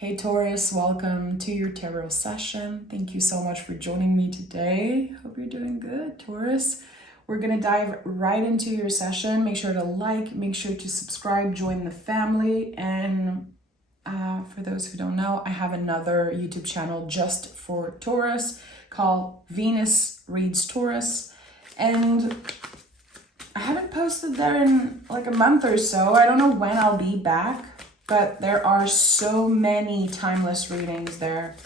Hey Taurus, welcome to your tarot session. Thank you so much for joining me today. Hope you're doing good, Taurus. We're gonna dive right into your session. Make sure to like, make sure to subscribe, join the family. And for those who don't know, I have another YouTube channel just for Taurus called Venus Reads Taurus. And I haven't posted there in like a month or so. I don't know when I'll be back. But there are so many timeless readings there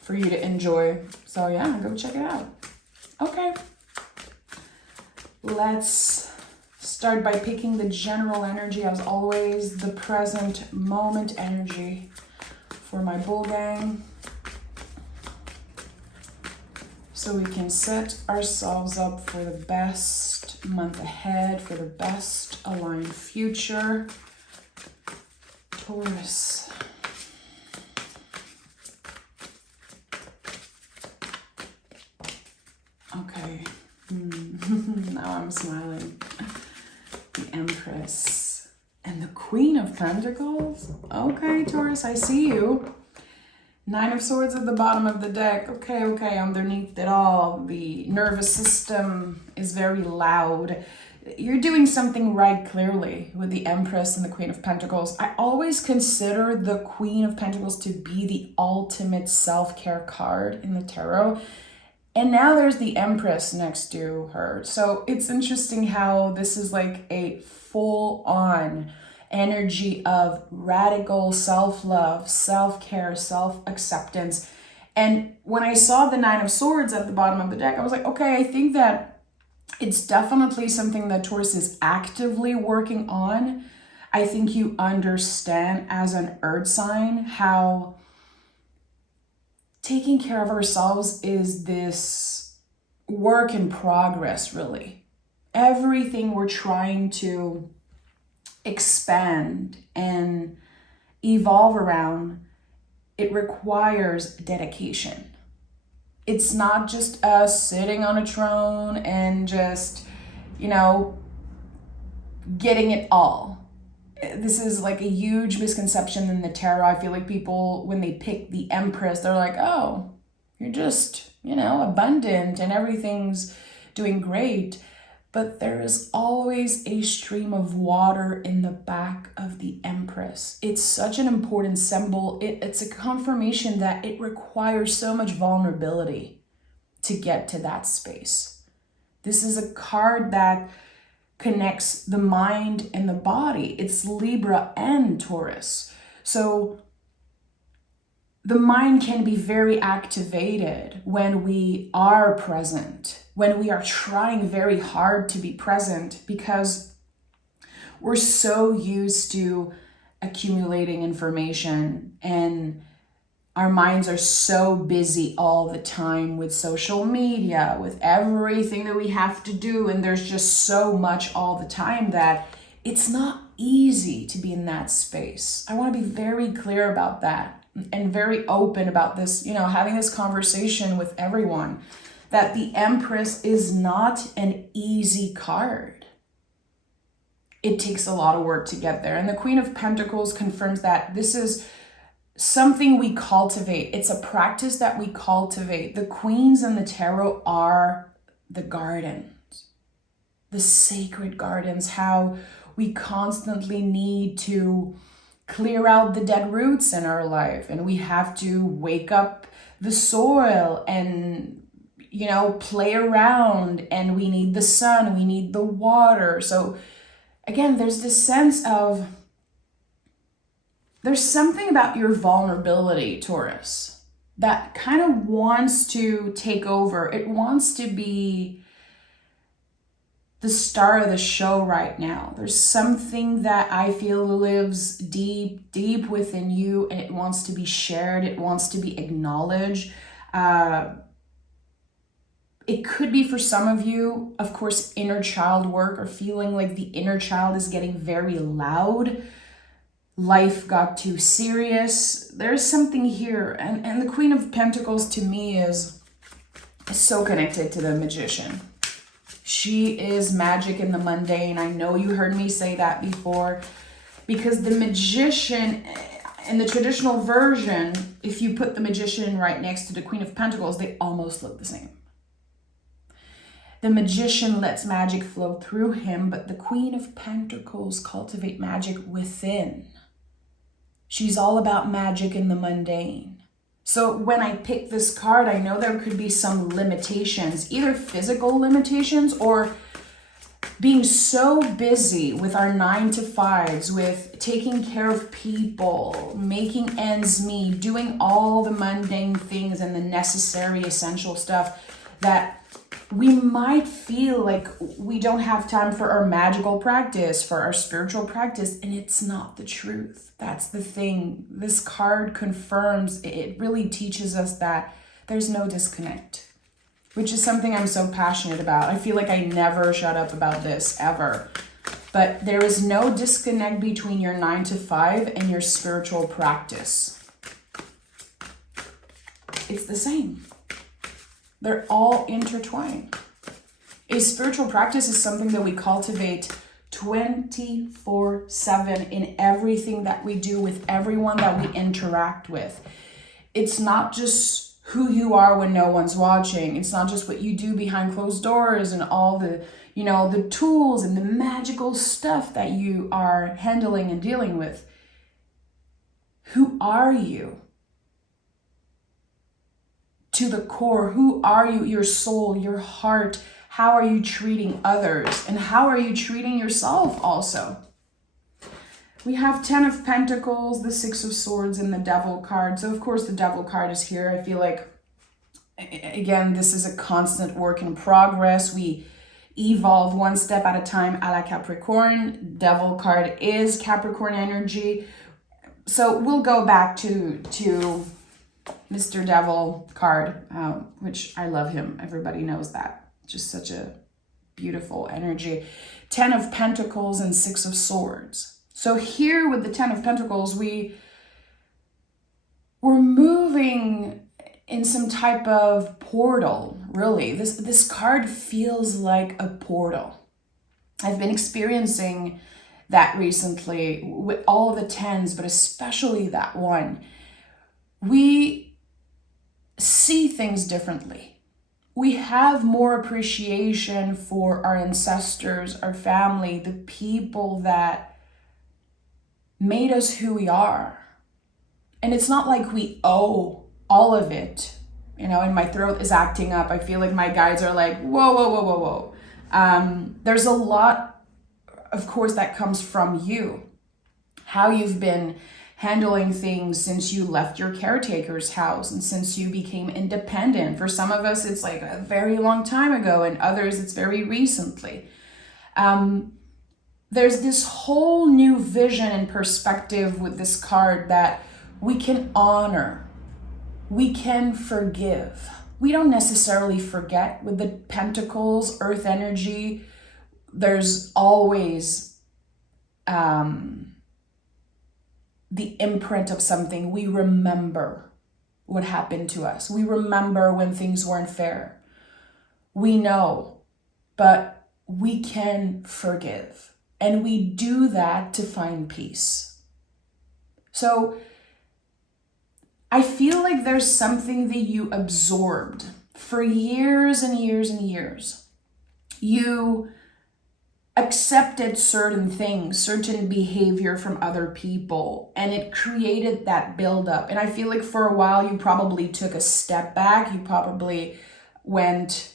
for you to enjoy. So yeah, go check it out. Okay. Let's start by picking the general energy, as always, the present moment energy for my bull gang. So we can set ourselves up for the best month ahead, for the best aligned future. Taurus. Okay. Now I'm smiling. The Empress and the Queen of Pentacles. Okay, Taurus, I see you. Nine of Swords at the bottom of the deck. Okay, underneath it all, the nervous system is very loud. You're doing something right, clearly, with the Empress and the Queen of Pentacles. I always consider the Queen of Pentacles to be the ultimate self-care card in the tarot. And now there's the Empress next to her. So it's interesting how this is like a full-on energy of radical self-love, self-care, self-acceptance. And when I saw the Nine of Swords at the bottom of the deck, I was like, okay, I think that it's definitely something that Taurus is actively working on. I think you understand as an earth sign how taking care of ourselves is this work in progress, really. Everything we're trying to expand and evolve around, it requires dedication. It's not just us sitting on a throne and just, getting it all. This is like a huge misconception in the tarot. I feel like people, when they pick the Empress, they're like, oh, you're just, abundant and everything's doing great. But there is always a stream of water in the back of the Empress. It's such an important symbol. It's a confirmation that it requires so much vulnerability to get to that space. This is a card that connects the mind and the body. It's Libra and Taurus. So the mind can be very activated when we are present, when we are trying very hard to be present, because we're so used to accumulating information and our minds are so busy all the time with social media, with everything that we have to do. And there's just so much all the time that it's not easy to be in that space. I want to be very clear about that and very open about this, having this conversation with everyone, that the Empress is not an easy card. It takes a lot of work to get there. And the Queen of Pentacles confirms that this is something we cultivate. It's a practice that we cultivate. The queens in the tarot are the gardens, the sacred gardens, how we constantly need to clear out the dead roots in our life, and we have to wake up the soil and play around, and we need the sun, we need the water. So again, there's this sense of there's something about your vulnerability, Taurus, that kind of wants to take over. It wants to be the star of the show right now. There's something that I feel lives deep, deep within you, and it wants to be shared. It wants to be acknowledged. It could be for some of you, of course, inner child work, or feeling like the inner child is getting very loud. Life got too serious. There's something here. And the Queen of Pentacles to me is so connected to the Magician. She is magic in the mundane. I know you heard me say that before, because the Magician, in the traditional version, if you put the Magician right next to the Queen of Pentacles, they almost look the same. The Magician lets magic flow through him, but the Queen of Pentacles cultivate magic within. She's all about magic in the mundane. So when I pick this card, I know there could be some limitations, either physical limitations or being so busy with our 9-to-5s, with taking care of people, making ends meet, doing all the mundane things and the necessary essential stuff, that we might feel like we don't have time for our magical practice, for our spiritual practice, and it's not the truth. That's the thing. This card confirms, it really teaches us that there's no disconnect, which is something I'm so passionate about. I feel like I never shut up about this, ever. But there is no disconnect between your 9-to-5 and your spiritual practice. It's the same. They're all intertwined. A spiritual practice is something that we cultivate 24/7 in everything that we do with everyone that we interact with. It's not just who you are when no one's watching. It's not just what you do behind closed doors and all the, the tools and the magical stuff that you are handling and dealing with. Who are you? To the core, who are you? Your soul, your heart. How are you treating others? And how are you treating yourself also? We have 10 of Pentacles, the 6 of Swords, and the Devil card. So of course the Devil card is here. I feel like, again, this is a constant work in progress. We evolve one step at a time a la Capricorn. Devil card is Capricorn energy. So we'll go back to Mr. Devil card, which I love him. Everybody knows that. Just such a beautiful energy. 10 of Pentacles and 6 of Swords. So here with the 10 of Pentacles, we're moving in some type of portal, really. This card feels like a portal. I've been experiencing that recently with all of the 10s, but especially that one. We see things differently. We have more appreciation for our ancestors, our family, the people that made us who we are. And it's not like we owe all of it. And my throat is acting up. I feel like my guides are like, whoa, whoa, whoa, whoa, whoa. There's a lot, of course, that comes from you. How you've been handling things since you left your caretaker's house and since you became independent. For some of us, it's like a very long time ago, and others, it's very recently. There's this whole new vision and perspective with this card that we can honor. We can forgive. We don't necessarily forget. With the Pentacles, Earth energy, there's always the imprint of something. We remember what happened to us. We remember when things weren't fair. We know, but we can forgive. And we do that to find peace. So I feel like there's something that you absorbed for years and years and years. You accepted certain things, certain behavior from other people, and it created that buildup. And I feel like for a while you probably took a step back. You probably went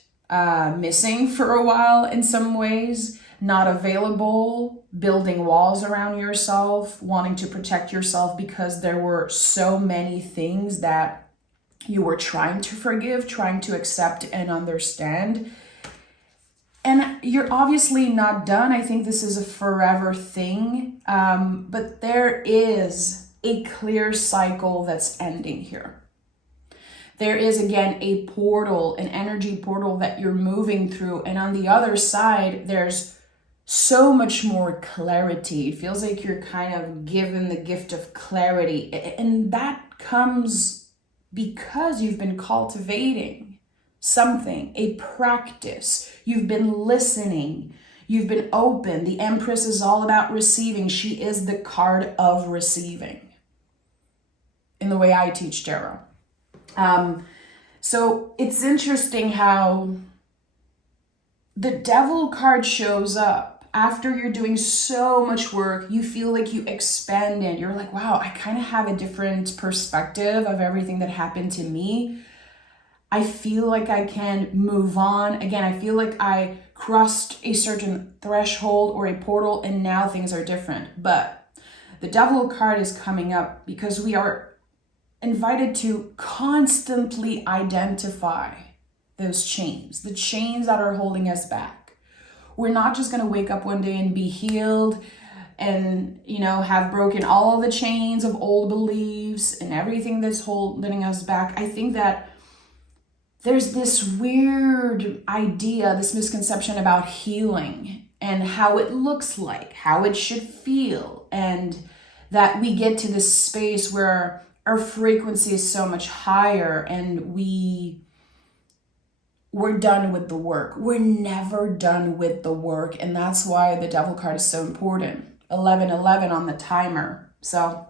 missing for a while in some ways, not available, building walls around yourself, wanting to protect yourself because there were so many things that you were trying to forgive, trying to accept and understand. And you're obviously not done. I think this is a forever thing, but there is a clear cycle that's ending here. There is, again, a portal, an energy portal that you're moving through. And on the other side, there's so much more clarity. It feels like you're kind of given the gift of clarity. And that comes because you've been cultivating something, a practice. You've been listening. You've been open. The Empress is all about receiving. She is the card of receiving. in the way I teach tarot. So it's interesting how the Devil card shows up after you're doing so much work. You feel like you expanded. You're like, wow, I kind of have a different perspective of everything that happened to me. I feel like I can move on. Again, I feel like I crossed a certain threshold or a portal and now things are different. But the Devil card is coming up because we are invited to constantly identify those chains, the chains that are holding us back. We're not just going to wake up one day and be healed and, have broken all the chains of old beliefs and everything that's holding us back. I think that there's this weird idea, this misconception about healing and how it looks like, how it should feel, and that we get to this space where our frequency is so much higher and we're done with the work. We're never done with the work. And that's why the Devil card is so important. 1111 on the timer. So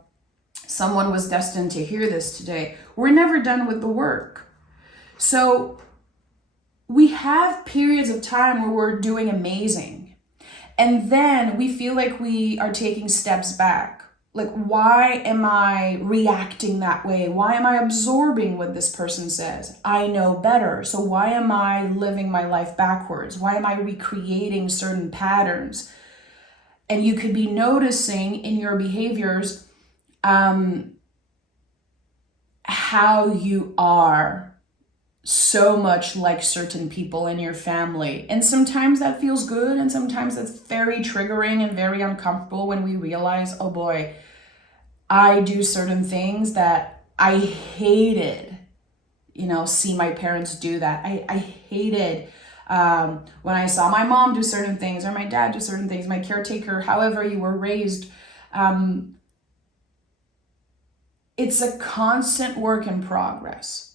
someone was destined to hear this today. We're never done with the work. So we have periods of time where we're doing amazing. And then we feel like we are taking steps back. Like, why am I reacting that way? Why am I absorbing what this person says? I know better. So why am I living my life backwards? Why am I recreating certain patterns? And you could be noticing in your behaviors how you are so much like certain people in your family. And sometimes that feels good, and sometimes that's very triggering and very uncomfortable when we realize, oh boy, I do certain things that I hated, see my parents do that. I hated when I saw my mom do certain things or my dad do certain things, my caretaker, however you were raised. It's a constant work in progress.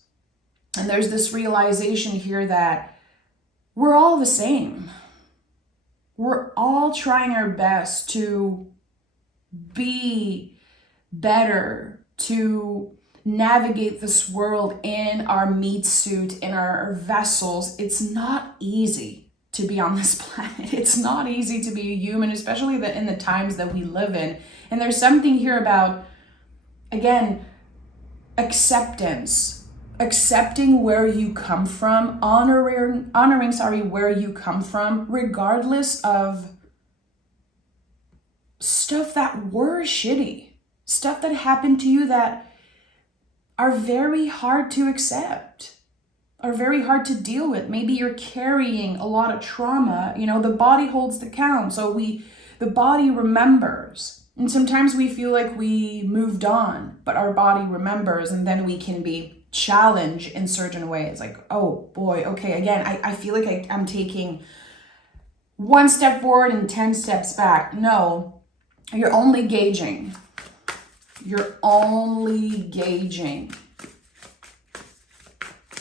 And there's this realization here that we're all the same. We're all trying our best to be better, to navigate this world in our meat suit, in our vessels. It's not easy to be on this planet. It's not easy to be a human, especially in the times that we live in. And there's something here about, again, accepting where you come from, honoring where you come from, regardless of stuff that were shitty, stuff that happened to you that are very hard to accept, are very hard to deal with. Maybe you're carrying a lot of trauma. The body holds the count. So the body remembers. And sometimes we feel like we moved on, but our body remembers, and then we can be challenged in certain ways. Like, oh boy, okay, again, I feel like I'm taking one step forward and 10 steps back. No, you're only gauging. You're only gauging.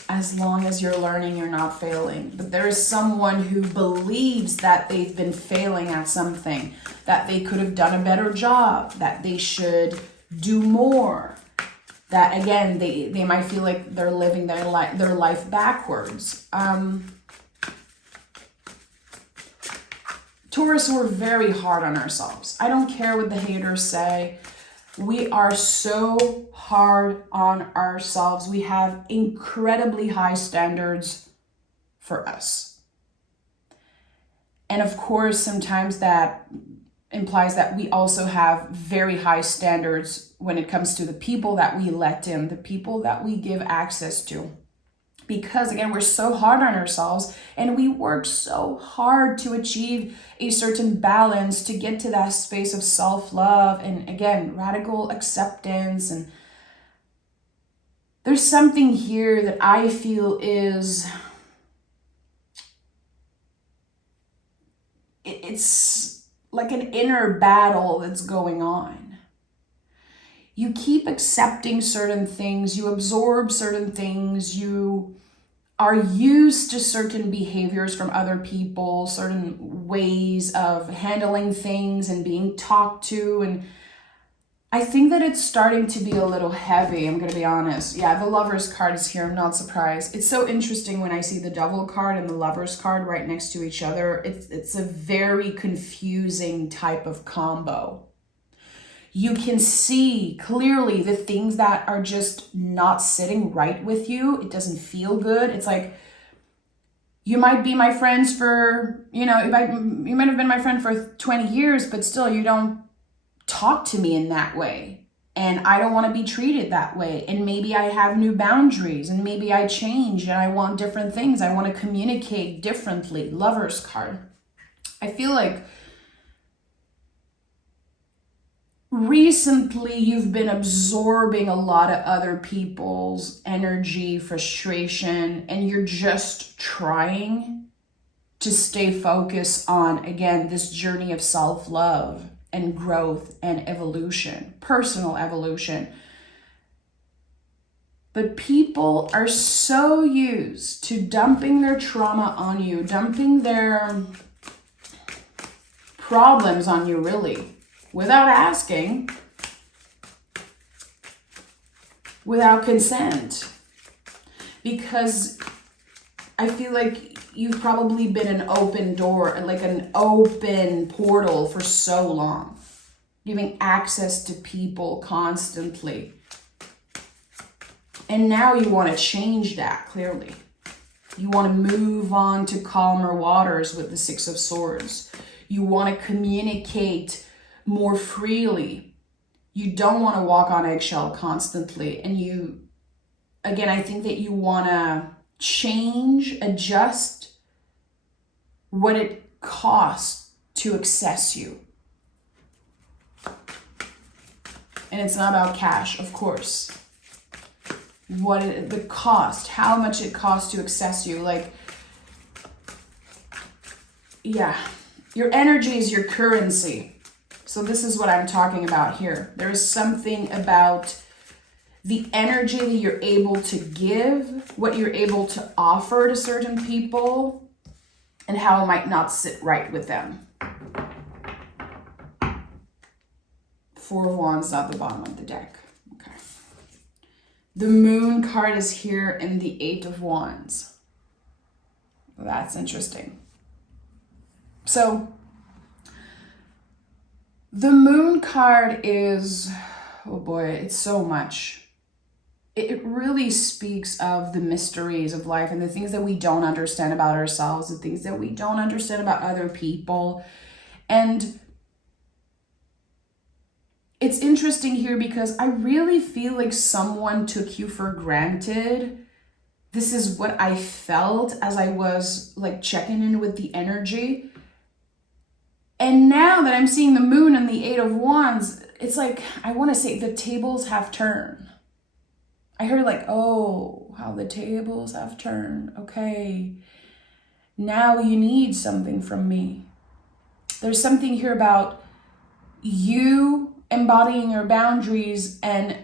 As long as you're learning, you're not failing. But there is someone who believes that they've been failing at something, that they could have done a better job, that they should do more, that again, they might feel like they're living their life backwards. Taurus, we're very hard on ourselves. I don't care what the haters say. We are so hard on ourselves. We have incredibly high standards for us. And of course, sometimes that implies that we also have very high standards when it comes to the people that we let in, the people that we give access to. Because again, we're so hard on ourselves and we work so hard to achieve a certain balance, to get to that space of self-love and again, radical acceptance. And there's something here that I feel is, it's like an inner battle that's going on. You keep accepting certain things, you absorb certain things, you are used to certain behaviors from other people, certain ways of handling things and being talked to. And I think that it's starting to be a little heavy, I'm going to be honest. Yeah, the Lover's card is here. I'm not surprised. It's so interesting when I see the Devil card and the Lover's card right next to each other. It's a very confusing type of combo. You can see clearly the things that are just not sitting right with you. It doesn't feel good. It's like, you might be my friends for, you might have been my friend for 20 years, but still you don't talk to me in that way. And I don't want to be treated that way. And maybe I have new boundaries, and maybe I change and I want different things. I want to communicate differently. Lover's card. I feel like recently you've been absorbing a lot of other people's energy, frustration, and you're just trying to stay focused on, again, this journey of self-love and growth and evolution, personal evolution. But people are so used to dumping their trauma on you, dumping their problems on you, really, without asking, without consent. Because I feel like you've probably been an open door, like an open portal for so long, giving access to people constantly. And now you want to change that, clearly. You want to move on to calmer waters with the Six of Swords. You want to communicate more freely. You don't want to walk on eggshell constantly. And you, again, I think that you want to change, adjust what it costs to access you. And it's not about cash, of course. The cost, how much it costs to access you. Like, yeah, your energy is your currency. So this is what I'm talking about here. There is something about the energy that you're able to give, what you're able to offer to certain people, and how it might not sit right with them. Four of Wands at the bottom of the deck. Okay. The Moon card is here in the Eight of Wands. That's interesting. So, the Moon card is, oh boy, it's so much. It really speaks of the mysteries of life and the things that we don't understand about ourselves, the things that we don't understand about other people. And it's interesting here because I really feel like someone took you for granted. This is what I felt as I was like checking in with the energy. And now that I'm seeing the Moon and the Eight of Wands, it's like, I want to say the tables have turned. I heard like, oh, how the tables have turned. Okay, now you need something from me. There's something here about you embodying your boundaries and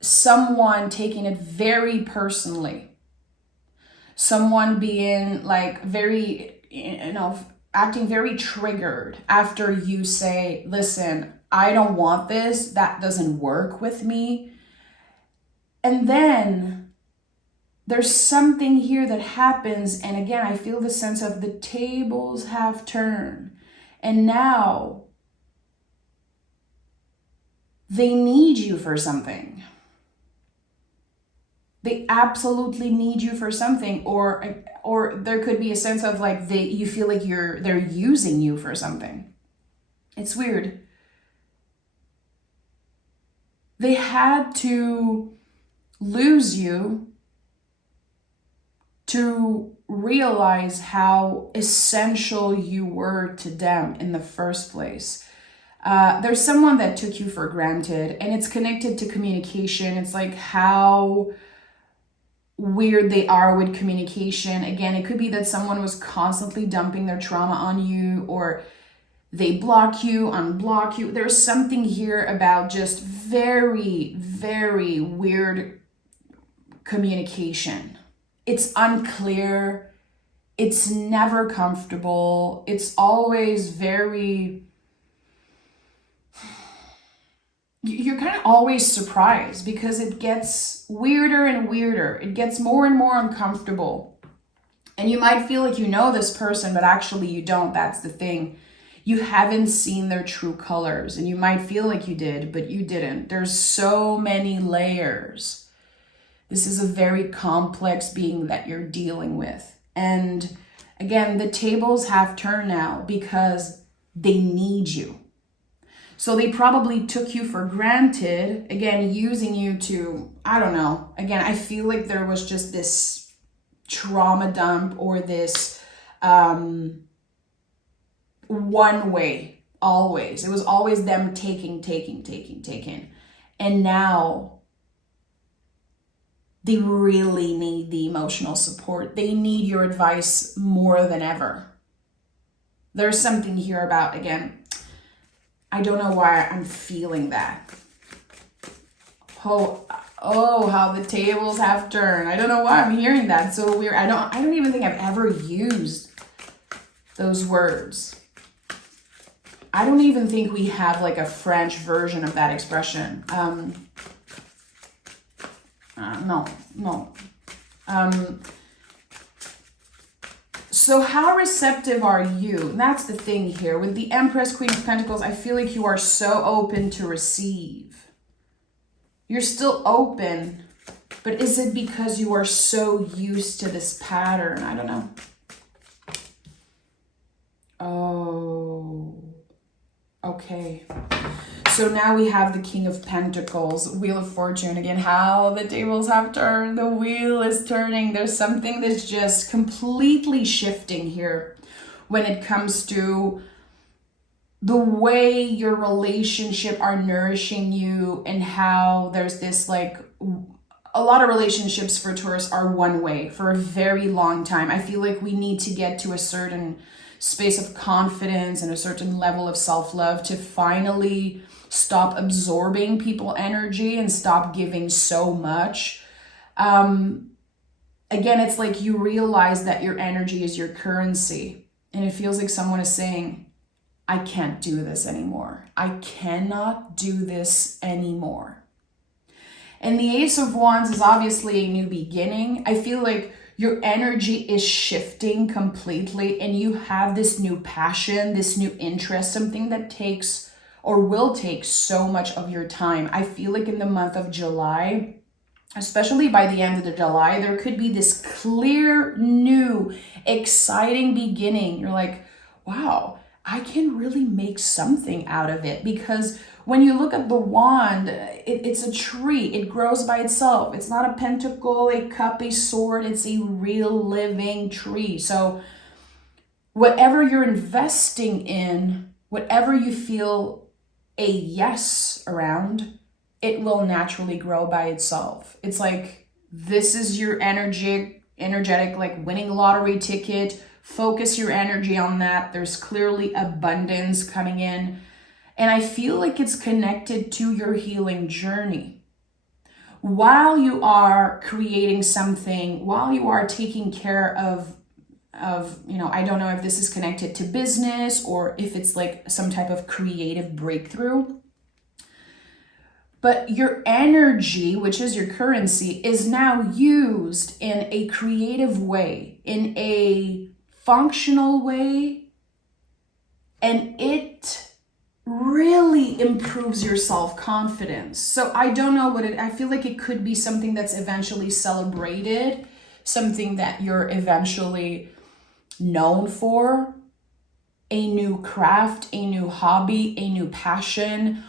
someone taking it very personally. Someone being like very, acting very triggered after you say, listen, I don't want this. That doesn't work with me. And then there's something here that happens. And again, I feel the sense of the tables have turned. And now they need you for something. They absolutely need you for something. Or there could be a sense of like you feel like they're using you for something. It's weird. They had to lose you to realize how essential you were to them in the first place. There's someone that took you for granted, and it's connected to communication. It's like how weird they are with communication. Again, it could be that someone was constantly dumping their trauma on you, or they block you, unblock you. There's something here about just very, very weird communication. It's unclear. It's never comfortable. It's always very you're kind of always surprised because it gets weirder and weirder. It gets more and more uncomfortable. And you might feel like you know this person, but actually you don't. That's the thing. You haven't seen their true colors, and you might feel like you did, but you didn't. There's so many layers. This is a very complex being that you're dealing with. And again, the tables have turned now because they need you. So they probably took you for granted, again, using you to, I don't know. Again, I feel like there was just this trauma dump or this one way, always. It was always them taking. And now they really need the emotional support. They need your advice more than ever. There's something here about, again, I don't know why I'm feeling that. Oh, how the tables have turned. I don't know why I'm hearing that. So weird. I don't even think I've ever used those words. I don't even think we have like a French version of that expression. No. So how receptive are you? And that's the thing here. With the Empress, Queen of Pentacles, I feel like you are so open to receive. You're still open, but is it because you are so used to this pattern? I don't know. Oh, okay. So now we have the King of Pentacles, Wheel of Fortune. Again, how the tables have turned. The wheel is turning. There's something that's just completely shifting here when it comes to the way your relationship are nourishing you, and how there's this like, a lot of relationships for Taurus are one way for a very long time. I feel like we need to get to a certain space of confidence and a certain level of self-love to finally stop absorbing people energy and stop giving so much. Again, it's like you realize that your energy is your currency, and it feels like someone is saying, I can't do this anymore. I cannot do this anymore. And the Ace of Wands is obviously a new beginning. I feel like your energy is shifting completely, and you have this new passion, this new interest, something that takes or will take so much of your time. I feel like in the month of July, especially by the end of July, there could be this clear, new, exciting beginning. You're like, wow, I can really make something out of it. Because when you look at the wand, it's a tree. It grows by itself. It's not a pentacle, a cup, a sword. It's a real living tree. So whatever you're investing in, whatever you feel a yes around, it will naturally grow by itself. It's like, this is your energetic, like winning lottery ticket. Focus your energy on that. There's clearly abundance coming in. And I feel like it's connected to your healing journey. While you are creating something, while you are taking care of, I don't know if this is connected to business or if it's like some type of creative breakthrough. But your energy, which is your currency, is now used in a creative way, in a functional way, and it really improves your self-confidence. So I don't know I feel like it could be something that's eventually celebrated, something that you're eventually known for, a new craft, a new hobby, a new passion.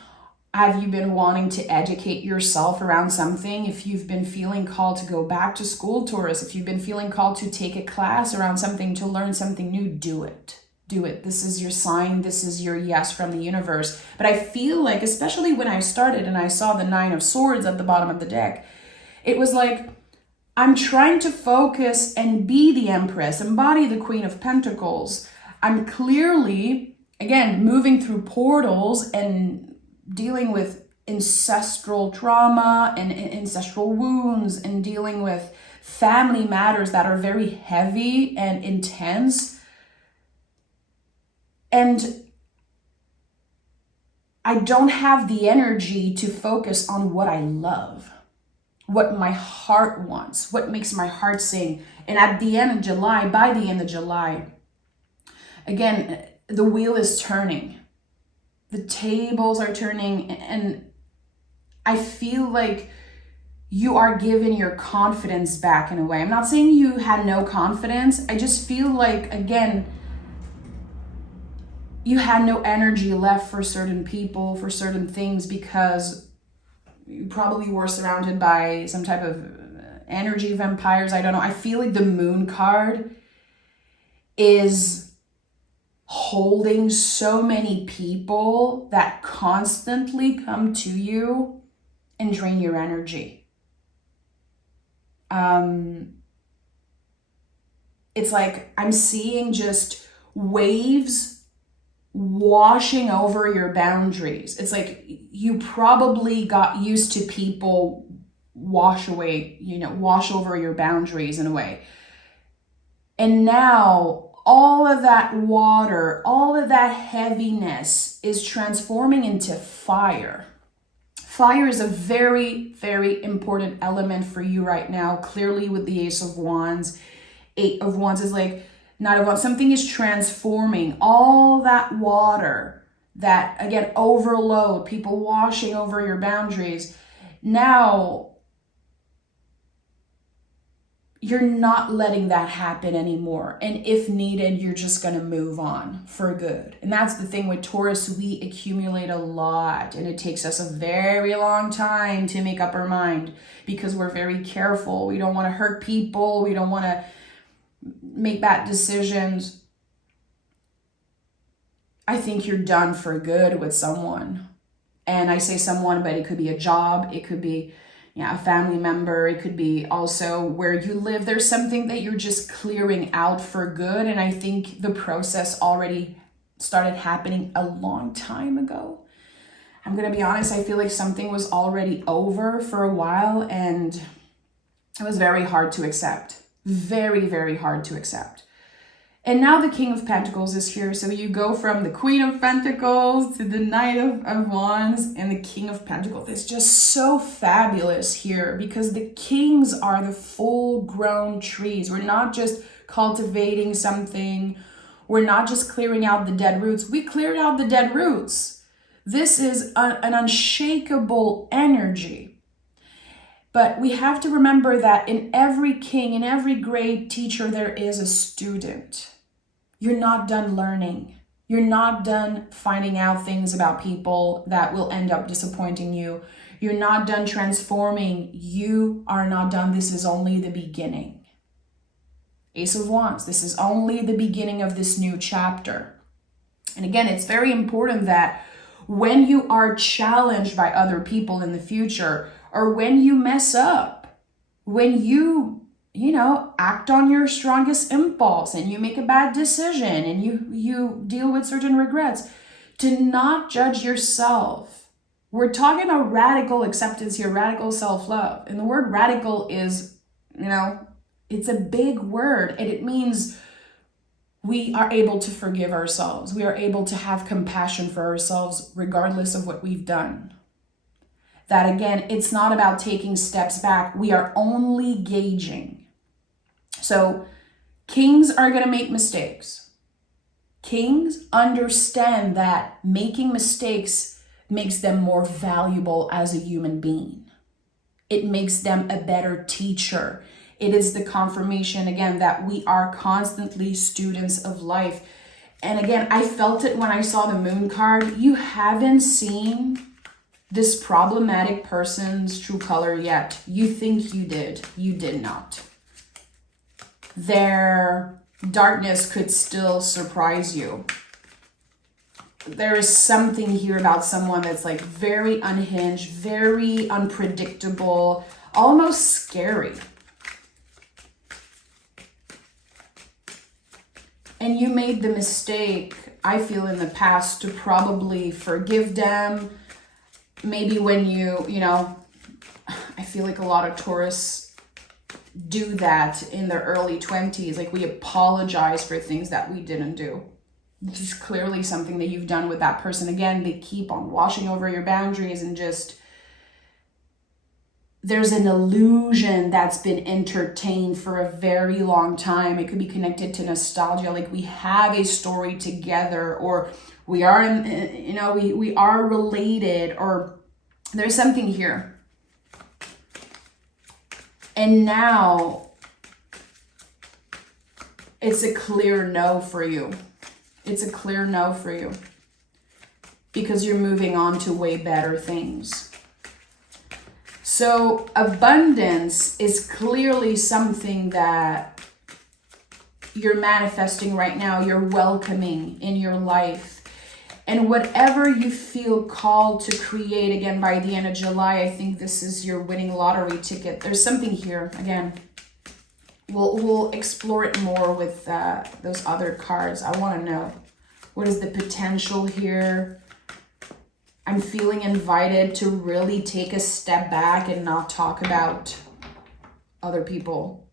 Have you been wanting to educate yourself around something? If you've been feeling called to go back to school, Taurus, if you've been feeling called to take a class around something, to learn something new, do it. Do it. This is your sign. This is your yes from the universe. But I feel like, especially when I started and I saw the 9 of Swords at the bottom of the deck, it was like, I'm trying to focus and be the Empress, embody the Queen of Pentacles. I'm clearly, again, moving through portals and dealing with ancestral trauma and ancestral wounds, and dealing with family matters that are very heavy and intense. And I don't have the energy to focus on what I love, what my heart wants, what makes my heart sing. And at the end of July, by the end of July, again, the wheel is turning. The tables are turning, and I feel like you are giving your confidence back in a way. I'm not saying you had no confidence. I just feel like, again, you had no energy left for certain people, for certain things, because you probably were surrounded by some type of energy vampires. I don't know. I feel like the moon card is holding so many people that constantly come to you and drain your energy. It's like I'm seeing just waves washing over your boundaries. It's like you probably got used to people wash over your boundaries in a way. And now all of that water, all of that heaviness is transforming into fire. Fire is a very, very important element for you right now. Clearly with the Ace of Wands. 8 of Wands is like Knight of Wands. Something is transforming. All that water that, again, overload, people washing over your boundaries. Now, you're not letting that happen anymore. And if needed, you're just going to move on for good. And that's the thing with Taurus, we accumulate a lot, and it takes us a very long time to make up our mind because we're very careful. We don't want to hurt people. We don't want to make bad decisions. I think you're done for good with someone. And I say someone, but it could be a job. It could be a family member. It could be also where you live. There's something that you're just clearing out for good. And I think the process already started happening a long time ago. I'm going to be honest. I feel like something was already over for a while, and it was very hard to accept. Very, very hard to accept. And now the King of Pentacles is here. So you go from the Queen of Pentacles to the Knight of Wands and the King of Pentacles. It's just so fabulous here because the kings are the full-grown trees. We're not just cultivating something. We're not just clearing out the dead roots. We cleared out the dead roots. This is an unshakable energy. But we have to remember that in every king, in every great teacher, there is a student. You're not done learning. You're not done finding out things about people that will end up disappointing you. You're not done transforming. You are not done. This is only the beginning. Ace of Wands, this is only the beginning of this new chapter. And again, it's very important that when you are challenged by other people in the future, or when you mess up, when you act on your strongest impulse and you make a bad decision and you deal with certain regrets, to not judge yourself. We're talking about radical acceptance here, radical self-love. And the word radical is, it's a big word, and it means we are able to forgive ourselves. We are able to have compassion for ourselves regardless of what we've done. That again, it's not about taking steps back. We are only gauging. So kings are going to make mistakes. Kings understand that making mistakes makes them more valuable as a human being. It makes them a better teacher. It is the confirmation, again, that we are constantly students of life. And again, I felt it when I saw the moon card. You haven't seen this problematic person's true color yet. You think you did. You did not. Their darkness could still surprise you. There is something here about someone that's like very unhinged, very unpredictable, almost scary. And you made the mistake, I feel, in the past to probably forgive them. Maybe when I feel like a lot of Taurus do that in their early 20s. Like we apologize for things that we didn't do. This is clearly something that you've done with that person. Again, they keep on washing over your boundaries, and just there's an illusion that's been entertained for a very long time. It could be connected to nostalgia, like we have a story together, or we are we are related, or there's something here. And now it's a clear no for you. It's a clear no for you, because you're moving on to way better things. So abundance is clearly something that you're manifesting right now, you're welcoming in your life. And whatever you feel called to create, again, by the end of July, I think this is your winning lottery ticket. There's something here, again. We'll explore it more with those other cards. I want to know, what is the potential here? I'm feeling invited to really take a step back and not talk about other people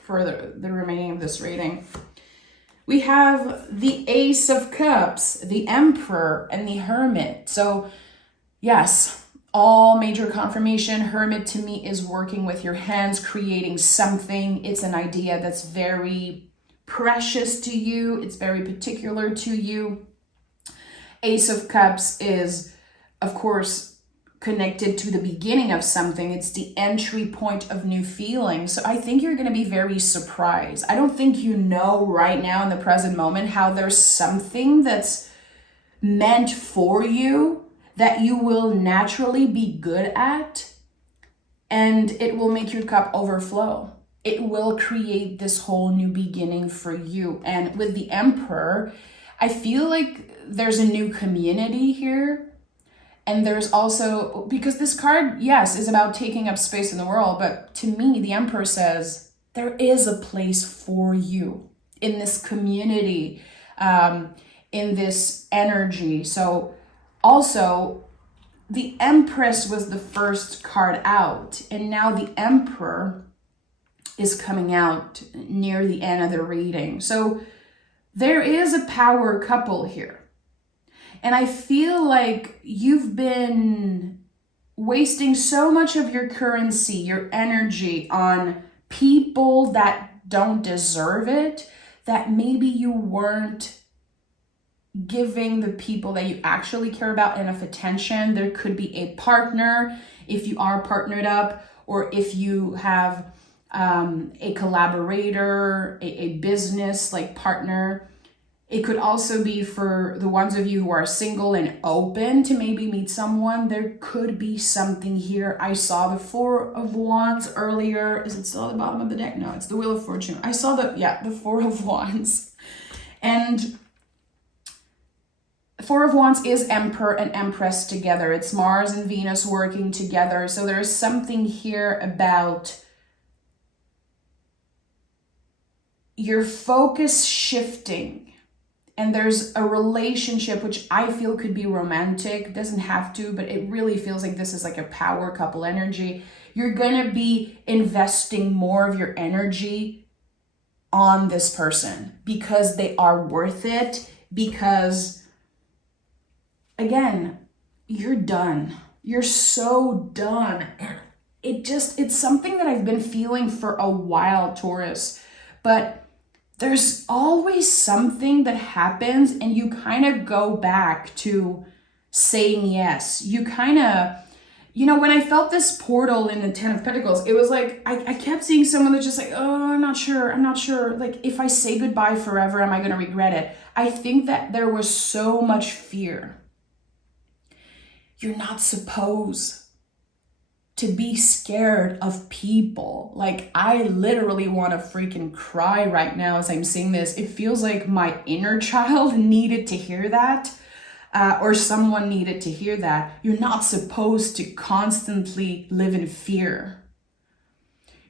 for the remaining of this reading. We have the Ace of Cups, the Emperor, and the Hermit. So yes, all major confirmation. Hermit to me is working with your hands, creating something. It's an idea that's very precious to you. It's very particular to you. Ace of Cups is, of course, connected to the beginning of something. It's the entry point of new feelings. So I think you're going to be very surprised. I don't think you know right now in the present moment how there's something that's meant for you that you will naturally be good at, and it will make your cup overflow. It will create this whole new beginning for you. And with the Emperor, I feel like there's a new community here. And there's also, because this card, yes, is about taking up space in the world, but to me, the Emperor says there is a place for you in this community, in this energy. So also, the Empress was the first card out, and now the Emperor is coming out near the end of the reading. So there is a power couple here. And I feel like you've been wasting so much of your currency, your energy on people that don't deserve it, that maybe you weren't giving the people that you actually care about enough attention. There could be a partner, if you are partnered up, or if you have a collaborator, a business like partner. It could also be for the ones of you who are single and open to maybe meet someone. There could be something here. I saw the Four of Wands earlier. Is it still at the bottom of the deck? No, it's the Wheel of Fortune. I saw the Four of Wands. And Four of Wands is Emperor and Empress together. It's Mars and Venus working together. So there's something here about your focus shifting. And there's a relationship which I feel could be romantic. It doesn't have to, but it really feels like this is like a power couple energy. You're going to be investing more of your energy on this person because they are worth it. Because, again, you're done. You're so done. It's something that I've been feeling for a while, Taurus. But there's always something that happens and you kind of go back to saying yes. You kind of, when I felt this portal in the Ten of Pentacles, it was like, I kept seeing someone that's just like, oh, I'm not sure. Like, if I say goodbye forever, am I going to regret it? I think that there was so much fear. You're not supposed to be scared of people. Like, I literally want to freaking cry right now as I'm saying this. It feels like my inner child needed to hear that, or someone needed to hear that. You're not supposed to constantly live in fear.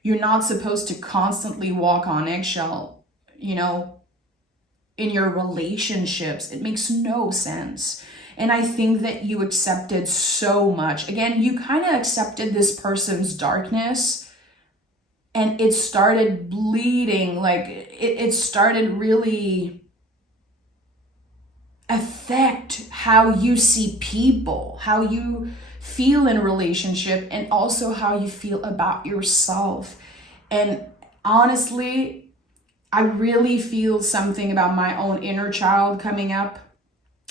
You're not supposed to constantly walk on eggshell, in your relationships. It makes no sense. And I think that you accepted so much. Again, you kind of accepted this person's darkness and it started bleeding. Like it started really affect how you see people, how you feel in a relationship, and also how you feel about yourself. And honestly, I really feel something about my own inner child coming up,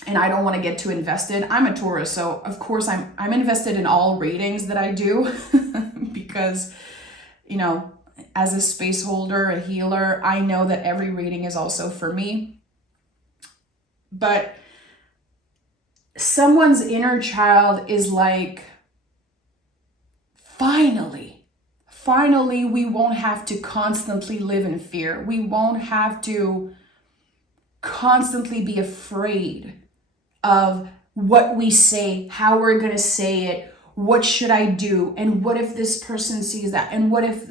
and I don't want to get too invested. I'm a Taurus, so of course I'm invested in all readings that I do because, you know, as a space holder, a healer, I know that every reading is also for me. But someone's inner child is like, finally, we won't have to constantly live in fear. We won't have to constantly be afraid of what we say, how we're going to say it, what should I do, and what if this person sees that, and what if...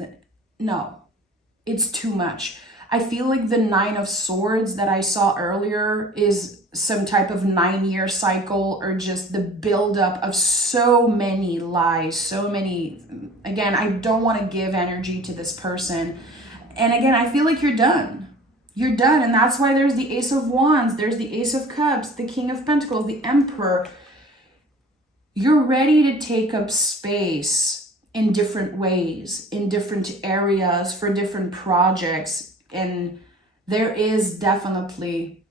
No, it's too much. I feel like the 9 of Swords that I saw earlier is some type of 9-year cycle, or just the buildup of so many lies, so many... Again, I don't want to give energy to this person. And again, I feel like you're done. You're done. And that's why there's the Ace of Wands, there's the Ace of Cups, the King of Pentacles, the Emperor. You're ready to take up space in different ways, in different areas, for different projects. And there is definitely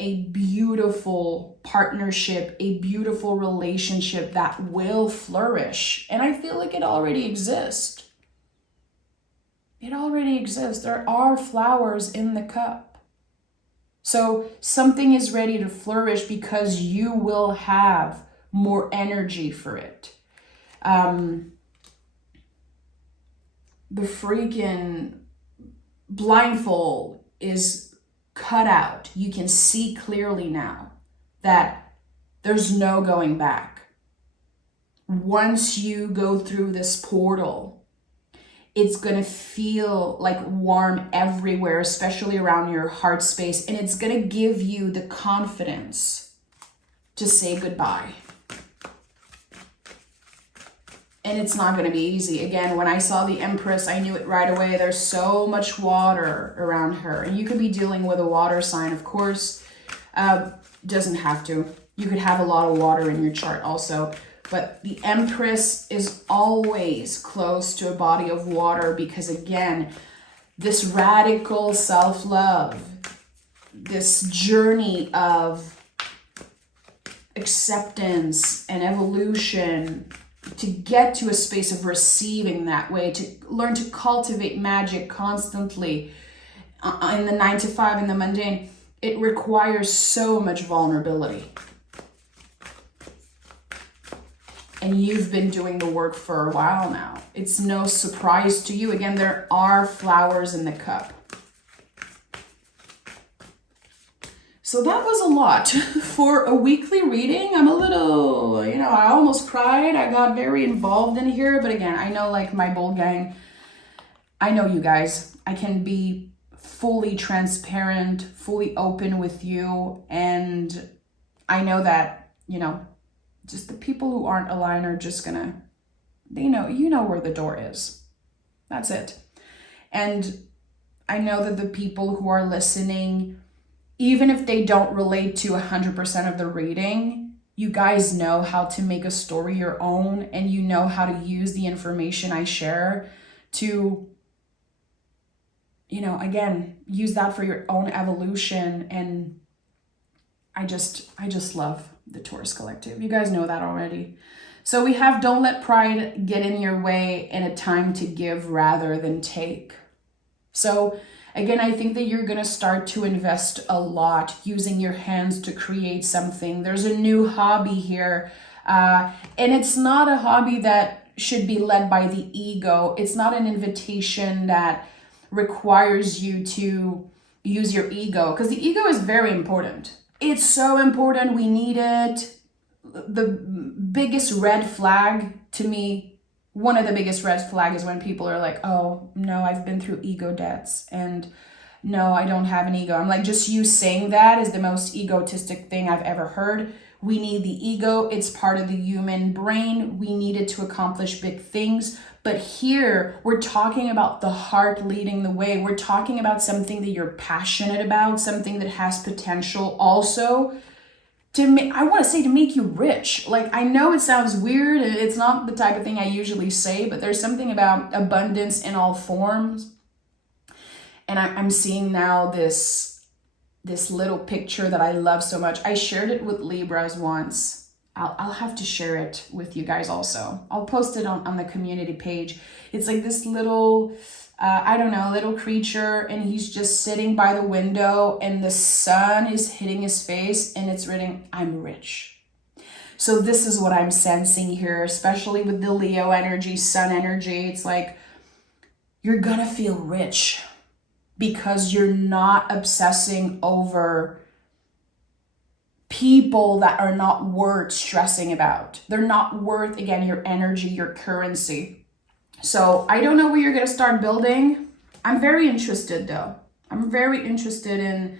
a beautiful partnership, a beautiful relationship that will flourish. And I feel like it already exists. It already exists. There are flowers in the cup. So something is ready to flourish because you will have more energy for it. The freaking blindfold is cut out. You can see clearly now that there's no going back. Once you go through this portal, it's going to feel like warm everywhere, especially around your heart space. And it's going to give you the confidence to say goodbye. And it's not going to be easy. Again, when I saw the Empress, I knew it right away. There's so much water around her. And you could be dealing with a water sign, of course. Doesn't have to. You could have a lot of water in your chart also. But the Empress is always close to a body of water because, again, this radical self-love, this journey of acceptance and evolution, to get to a space of receiving that way, to learn to cultivate magic constantly in the 9 to 5, in the mundane, it requires so much vulnerability. And you've been doing the work for a while now. It's no surprise to you. Again, there are flowers in the cup. So that was a lot for a weekly reading. I'm a little, I almost cried. I got very involved in here. But again, I know, like my Bull Gang, I know you guys. I can be fully transparent, fully open with you. And I know that, just the people who aren't aligned are just gonna, you know where the door is. That's it. And I know that the people who are listening, even if they don't relate to 100% of the reading, you guys know how to make a story your own, and you know how to use the information I share to, again, use that for your own evolution. And I just love the Taurus Collective. You guys know that already. So we have don't let pride get in your way, and a time to give rather than take. So again, I think that you're going to start to invest a lot using your hands to create something. There's a new hobby here. And it's not a hobby that should be led by the ego. It's not an invitation that requires you to use your ego, because the ego is very important. It's so important. We need it. The biggest red flag to me, one of the biggest red flags is when people are like, oh, no, I've been through ego debts, and no, I don't have an ego. I'm like, just you saying that is the most egotistic thing I've ever heard. We need the ego. It's part of the human brain. We need it to accomplish big things. But here we're talking about the heart leading the way. We're talking about something that you're passionate about, something that has potential also. I want to say to make you rich. Like, I know it sounds weird. It's not the type of thing I usually say, but there's something about abundance in all forms. And I'm seeing now this little picture that I love so much. I shared it with Libras once. I'll have to share it with you guys also. I'll post it on the community page. It's like this little, I don't know, little creature, and he's just sitting by the window and the sun is hitting his face and it's written, "I'm rich." So this is what I'm sensing here, especially with the Leo energy, sun energy. It's like, you're gonna feel rich because you're not obsessing over people that are not worth stressing about. They're not worth, again, your energy, your currency. So I don't know where you're going to start building. I'm very interested though. I'm very interested in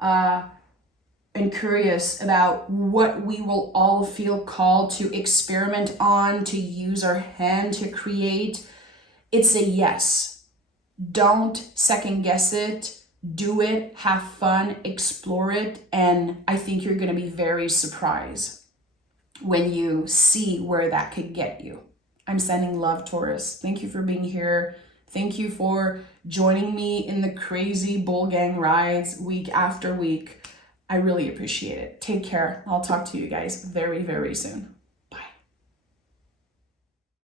and curious about what we will all feel called to experiment on, to use our hand to create. It's a yes. Don't second guess it. Do it, have fun, explore it, and I think you're going to be very surprised when you see where that could get you. I'm sending love, Taurus. Thank you for being here. Thank you for joining me in the crazy bull gang rides week after week. I really appreciate it. Take care. I'll talk to you guys very, very soon.